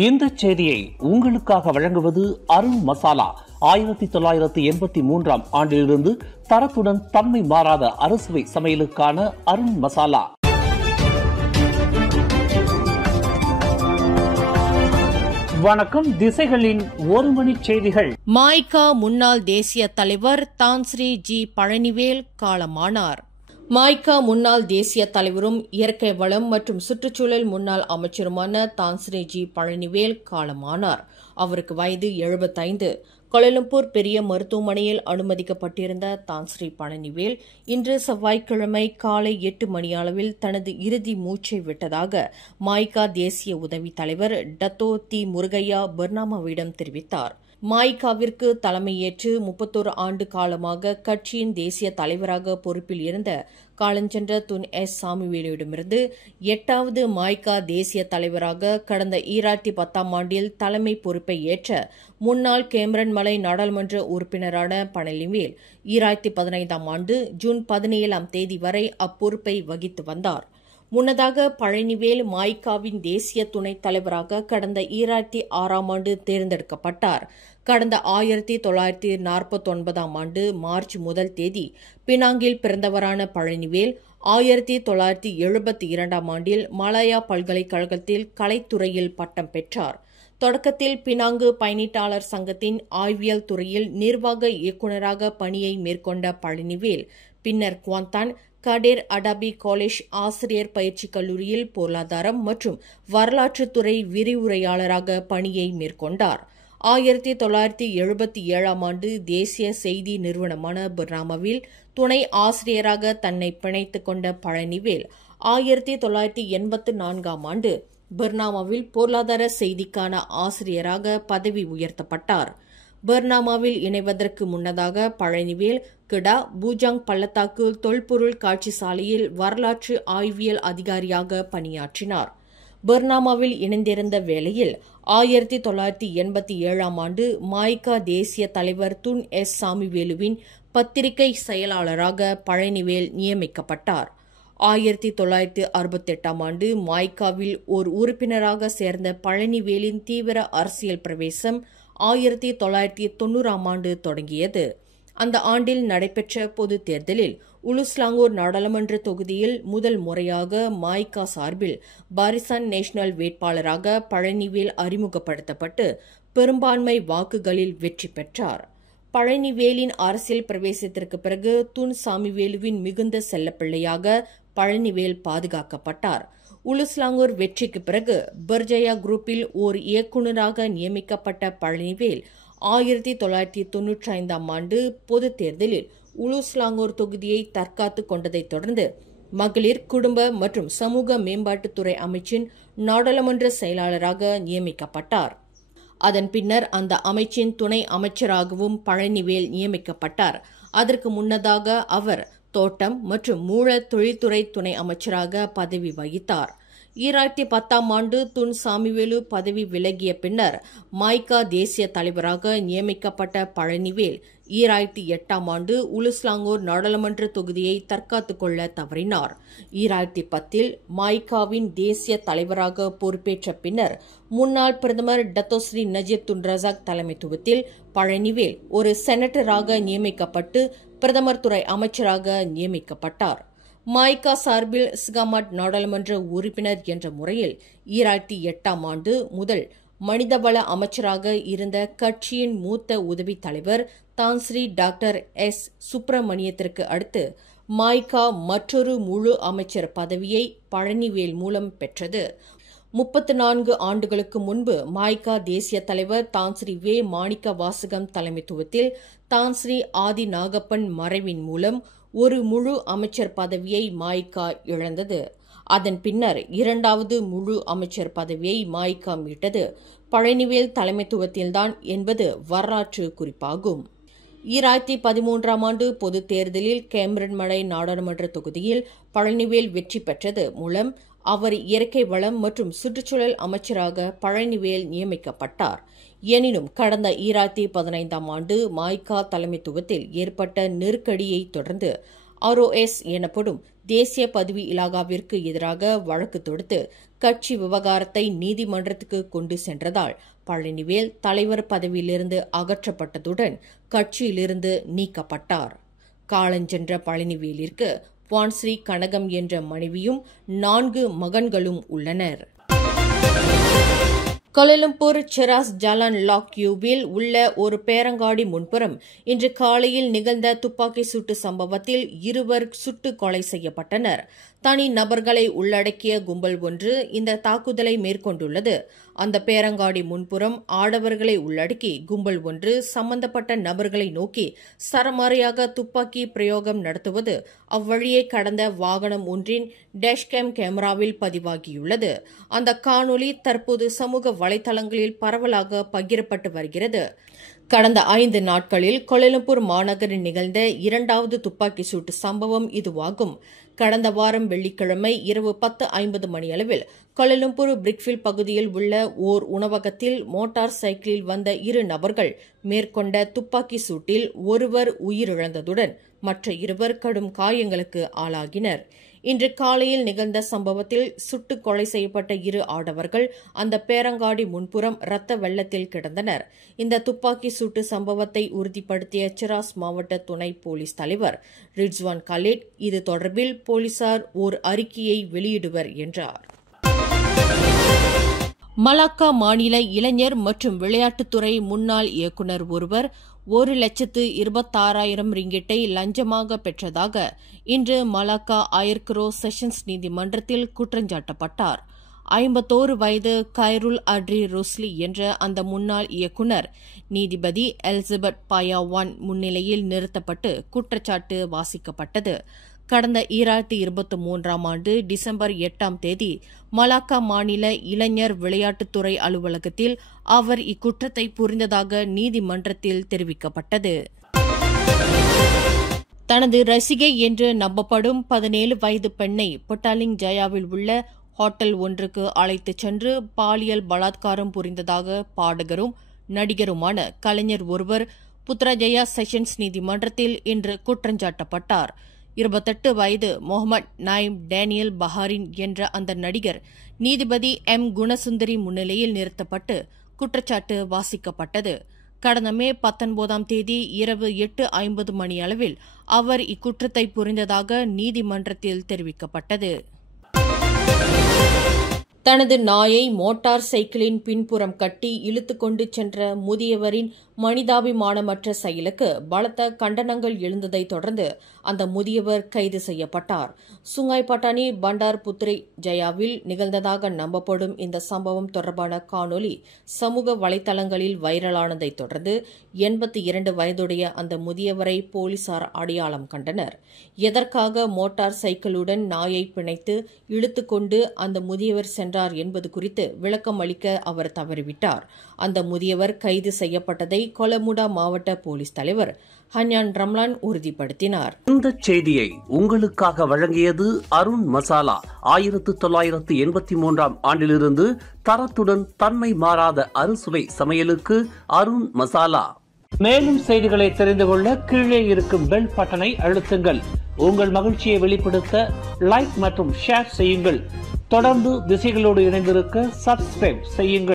இந்த செய்தியை உங்களுக்காக வழங்குவது அருண் மசாலா. 1983 ஆண்டிலிருந்து தரத்துடன் தன்மை மாறாத அறுசுவை சமையலுக்கான அருண் மசாலா. வணக்கம். திசைகளின் ஒரு மணி செய்திகள். மாய்கா முன்னாள் தேசிய தலைவர் தான்ஸ்ரீ ஜி பழனிவேல் காலமானார். மாய்கா முன்னாள் தேசிய தலைவரும் இயற்கை வளம் மற்றும் சுற்றுச்சூழல் முன்னாள் அமைச்சருமான தான்ஸ்ரீ ஜி பழனிவேல் காலமானார். அவருக்கு வயது 75. கோலாலம்பூர் பெரிய மருத்துவமனையில் அனுமதிக்கப்பட்டிருந்த தான்ஸ்ரீ பழனிவேல் இன்று செவ்வாய்க்கிழமை காலை 8 மணியளவில் தனது இறுதி மூச்சை விட்டதாக மாய்கா தேசிய உதவி தலைவர் டத்தோ தி முருகையா பர்னாமாவிடம் தெரிவித்தார். மாய்காவிற்கு தலைமையேற்று 31 ஆண்டு காலமாக கட்சியின் தேசிய தலைவராக பொறுப்பில் இருந்த காலஞ்சென்ற துன் எஸ் சாமுவேலிடமிருந்து 8வது மாய்கா தேசிய தலைவராக கடந்த 2010 ஆண்டில் தலைமை பொறுப்பை ஏற்ற முன்னாள் கேமரன் மலை நாடாளுமன்ற உறுப்பினரான பழனிவேல் 2015 ஆண்டு ஜூன் 17 வரை அப்பொறுப்பை வகித்து வந்தார். முன்னதாக பழனிவேல் மாய்காவின் தேசிய துணைத் தலைவராக கடந்த 2006 ஆண்டு தேர்ந்தெடுக்கப்பட்டார். கடந்த 1949 ஆண்டு மார்ச் 1 பினாங்கில் பிறந்தவரான பழனிவேல் 1972 ஆண்டில் மலாயா பல்கலைக்கழகத்தில் கலைத்துறையில் பட்டம் பெற்றார். தொடக்கத்தில் பினாங்கு பயணீட்டாளர் சங்கத்தின் ஆய்வியல் துறையில் நிர்வாக இயக்குநராக பணியை மேற்கொண்ட பழனிவேல் பின்னர் குவாந்தான் கடேர் அடாபி காலேஜ் ஆசிரியர் பயிற்சி கல்லூரியில் பொருளாதாரம் மற்றும் வரலாற்றுத்துறை விரிவுரையாளராக பணியை மேற்கொண்டார். 1977 ஆண்டு தேசிய செய்தி நிறுவனமான பர்னாமாவில் துணை ஆசிரியராக தன்னை பிணைத்துக் கொண்ட பழனிவேல் 1984 ஆண்டு பர்னாமாவில் பொருளாதார செய்திக்கான ஆசிரியராக பதவி உயர்த்தப்பட்டார். பர்னாமாவில் இணைவதற்கு முன்னதாக பழனிவேல் கிடா பூஜாங் பள்ளத்தாக்கு தொல்பொருள் காட்சி சாலையில் வரலாற்று ஆய்வியல் அதிகாரியாக பணியாற்றினார். பர்னாமாவில் இணைந்திருந்த வேளையில் 1987 ஆண்டு மாய்கா தேசிய தலைவர் துன் எஸ் சாமுவேலுவின் பத்திரிகை செயலாளராக பழனிவேல் நியமிக்கப்பட்டார். 1968 ஆண்டு மாய்காவில் ஓர் உறுப்பினராக சேர்ந்த பழனிவேலின் தீவிர அரசியல் பிரவேசம் 1990 ஆண்டு தொடங்கியது. அந்த ஆண்டில் நடைபெற்ற பொதுத் தேர்தலில் உலுஸ்லாங்கூர் நாடாளுமன்ற தொகுதியில் முதல் முறையாக மாய்கா சார்பில் பாரிசான் நேஷனல் வேட்பாளராக பழனிவேல் அறிமுகப்படுத்தப்பட்டு பெரும்பான்மை வாக்குகளில் வெற்றி பெற்றார். பழனிவேலின் அரசியல் பிரவேசத்திற்கு பிறகு துன் சாமுவேலுவின் மிகுந்த செல்லப்பிள்ளையாக பழனிவேல் பாதுகாக்கப்பட்டார். உலுஸ்லாங்கூர் வெற்றிக்கு பிறகு பர்ஜயா குரூப்பில் ஓர் இயக்குநராக நியமிக்கப்பட்ட பழனிவேல் 1995 ஆண்டு பொதுத் தேர்தலில் உலுஸ்லாங்கூர் தொகுதியை தற்காத்துக் கொண்டதைத் தொடர்ந்து மகளிர் குடும்ப மற்றும் சமூக மேம்பாட்டுத்துறை அமைச்சின் நாடாளுமன்ற செயலாளராக நியமிக்கப்பட்டார். அதன் பின்னர் அந்த அமைச்சின் துணை அமைச்சராகவும் பழனிவேல் நியமிக்கப்பட்டார். அதற்கு முன்னதாக அவர் தோட்டம் மற்றும் மூல தொழில்துறை துணை அமைச்சராக பதவி வகித்தார். 2010 ஆண்டு துன் சாமுவேலு பதவி விலகிய பின்னர் மாய்கா தேசிய தலைவராக நியமிக்கப்பட்ட பழனிவேல் 2008 ஆண்டு உலுஸ்லாங்கூர் நாடாளுமன்ற தொகுதியை தற்காத்துக் கொள்ள தவறினார். 2010 மாய்காவின் தேசிய தலைவராக பொறுப்பேற்ற பின்னர் முன்னாள் பிரதமர் டத்தோஸ்ரீ நஜீப் துன் ரசாக் தலைமைத்துவத்தில் பழனிவேல் ஒரு செனட்டராக நியமிக்கப்பட்டு பிரதமர் துறை அமைச்சராக நியமிக்கப்பட்டார். மாய்கா சார்பில் சிகாமாட் நாடாளுமன்ற உறுப்பினர் என்ற முறையில் 2008 ஆண்டு முதல் மனிதவள அமைச்சராக இருந்த கட்சியின் மூத்த உதவித் தலைவர் தான்ஸ்ரீ டாக்டர் எஸ் சுப்பிரமணியத்திற்கு அடுத்து மாய்கா மற்றொரு முழு அமைச்சர் பதவியை பழனிவேல் மூலம் பெற்றது. 34 ஆண்டுகளுக்கு முன்பு மாய்கா தேசிய தலைவர் தான்ஸ்ரீ வே மாணிக்க வாசகம் தலைமைத்துவத்தில் தான்ஸ்ரீ ஆதி நாகப்பன் மறைவின் மூலம் ஒரு முழு அமைச்சர் பதவியை மாய்கா இழந்தது. அதன் பின்னர் 2வது முழு அமைச்சர் பதவியை மாய்கா மீட்டது பழனிவேல் தலைமைத்துவத்தில்தான் என்பது வரலாற்று குறிப்பாகும். 2013 ஆண்டு பொதுத் தேர்தலில் கேமரன் மலை நாடாளுமன்ற தொகுதியில் பழனிவேல் வெற்றி பெற்றது மூலம் அவர் இயற்கை வளம் மற்றும் சுற்றுச்சூழல் அமைச்சராக பழனிவேல் நியமிக்கப்பட்டார். எனினும் கடந்த 2015 ஆண்டு மாய்கா தலைமைத்துவத்தில் ஏற்பட்ட நெருக்கடியை தொடர்ந்து ROS எனப்படும் தேசிய பதவி இலாகாவிற்கு எதிராக வழக்கு தொடுத்து கட்சி விவகாரத்தை நீதிமன்றத்துக்கு கொண்டு சென்றதால் பழனிவேல் தலைவர் பதவியிலிருந்து அகற்றப்பட்டதுடன் கட்சியிலிருந்து நீக்கப்பட்டார். காலஞ்சென்ற பழனிவேலிற்கு வான்ஸ்ரீ கனகம் என்ற மனைவியும் 4 மகன்களும் உள்ளனர். கோலாலம்பூர் செராஸ் ஜாலான் லாக் கியூபில் உள்ள ஒரு பேரங்காடி முன்புறம் இன்று காலையில் நிகழ்ந்த துப்பாக்கி சூட்டு சம்பவத்தில் 2 சுட்டு கொலை செய்யப்பட்டனர். தனி நபர்களை உள்ளடக்கிய கும்பல் ஒன்று இந்த தாக்குதலை மேற்கொண்டுள்ளது. அந்த பேரங்காடி முன்புறம் ஆடவர்களை உள்ளடக்கி கும்பல் ஒன்று சம்பந்தப்பட்ட நபர்களை நோக்கி சரமாரியாக துப்பாக்கி பிரயோகம் நடத்துவது அவ்வழியே கடந்த வாகனம் ஒன்றின் டேஷ்கேம் கேமராவில் பதிவாகியுள்ளது. அந்த காணொலி தற்போது சமூக வலைதளங்களில் பரவலாக பகிரப்பட்டு வருகிறது. கடந்த 5 நாட்களில் கோலாலம்பூர் மாநகரில் நிகழ்ந்த 2வது துப்பாக்கி சூட்டு சம்பவம் இதுவாகும். கடந்த வாரம் வெள்ளிக்கிழமை இரவு 10:50 மணியளவில் கோலாலம்பூர் பிரிக்ஃபீல்ட் பகுதியில் உள்ள ஓர் உணவகத்தில் மோட்டார் சைக்கிளில் வந்த 2 நபர்கள் மேற்கொண்ட துப்பாக்கி சூட்டில் ஒருவர் உயிரிழந்ததுடன் மற்ற 2 கடும் காயங்களுக்கு ஆளாகினர். இன்று காலையில் நிகழ்ந்த சம்பவத்தில் சுட்டுக் கொலை செய்யப்பட்ட 2 ஆடவர்கள் அந்த பேரங்காடி முன்புறம் இரத்த வெள்ளத்தில் கிடந்தனர். இந்த துப்பாக்கி சூட்டு சம்பவத்தை உறுதிப்படுத்திய சிராஸ் மாவட்ட துணை போலீஸ் தலைவர் ரிட்ஸ்வான் கலீட் இது தொடர்பில் போலீசார் ஓர் அறிக்கையை வெளியிடுவர் என்றார். மலாக்கா மாநில இளைஞர் மற்றும் விளையாட்டுத்துறை முன்னாள் இயக்குநர் ஒருவர் 1,26,000 ரிங்கிட்டை லஞ்சமாக பெற்றதாக இன்று மலாக்கா அயர்க்ரோ செஷன்ஸ் நீதிமன்றத்தில் குற்றஞ்சாட்டப்பட்டார். 51 வயது கைருல் அட்ரி ரோஸ்லி என்ற அந்த முன்னாள் இயக்குநர் நீதிபதி எலிசபெத் பாயாவான் முன்னிலையில் நிறுத்தப்பட்டு குற்றச்சாட்டு வாசிக்கப்பட்டது. கடந்த 2023ஆம் ஆண்டு டிசம்பர் 8ஆம் தேதி மலாக்கா மாநில இளைஞர் விளையாட்டுத்துறை அலுவலகத்தில் அவர் இக்குற்றத்தை புரிந்ததாக நீதிமன்றத்தில் தெரிவிக்கப்பட்டது. தனது ரசிகை என்று நம்பப்படும் 17 வயது பெண்ணை பொட்டாலிங் ஜயாவில் உள்ள ஹோட்டல் ஒன்றுக்கு அழைத்துச் சென்று பாலியல் பலாத்காரம் புரிந்ததாக பாடகரும் நடிகருமான கலைஞர் ஒருவர் புத்ராஜயா செஷன்ஸ் நீதிமன்றத்தில் இன்று குற்றஞ்சாட்டப்பட்டார். 28 வயது முகமது நாயிம் டேனியல் பஹாரின் என்ற அந்த நடிகர் நீதிபதி எம் குணசுந்தரி முன்னிலையில் நிறுத்தப்பட்டு குற்றச்சாட்டு வாசிக்கப்பட்டது. கடந்த மே 19ஆம் தேதி இரவு 8:50 மணியளவில் அவர் இக்குற்றத்தை புரிந்ததாக நீதிமன்றத்தில் தெரிவிக்கப்பட்டது. தனது நாயை மோட்டார் சைக்கிளின் பின்புறம் கட்டி இழுத்துக் கொண்டு சென்ற முதியவரின் மனிதாபிமானமற்ற செயலுக்கு பலத்த கண்டனங்கள் எழுந்ததைத் தொடர்ந்து அந்த முதியவர் கைது செய்யப்பட்டார். சுங்காய் பட்டாணி பண்டார் புத்ரி ஜயாவில் நிகழ்ந்ததாக நம்பப்படும் இந்த சம்பவம் தொடர்பான காணொலி சமூக வலைதளங்களில் வைரலானதைத் தொடர்ந்து 82 வயதுடைய அந்த முதியவரை போலீசார் அடையாளம் கண்டனர். எதற்காக மோட்டார் சைக்கிளுடன் நாயை பிணைத்து இழுத்துக் கொண்டு அந்த முதியவர் சென்றார் என்பது குறித்து விளக்கம் அளிக்க அவர் தவறிவிட்டார். அந்த முதியவர் கைது செய்யப்பட்டதை கொலமுடா மாவட்ட போலீஸ் தலைவர் ஹன்யான் ரம்லான் உறுதிப்படுத்தினார். இந்த செய்தியை உங்களுக்காக வழங்கியது அருண் மசாலா. 1983ஆம் ஆண்டிலிருந்து தரத்துடன் தன்மை மாறாத அறுசுவை சமையலுக்கு அருண் மசாலா. மேலும் செய்திகளை தெரிந்து கொள்ள கீழே இருக்கும் பெல் பட்டனை அழுத்துங்கள். உங்கள் மகிழ்ச்சியை வெளிப்படுத்த லைக் மற்றும் ஷேர் செய்யுங்கள். தொடர்ந்து திசைகளோடு இணைந்திருக்க சப்ஸ்கிரைப் செய்யுங்கள்.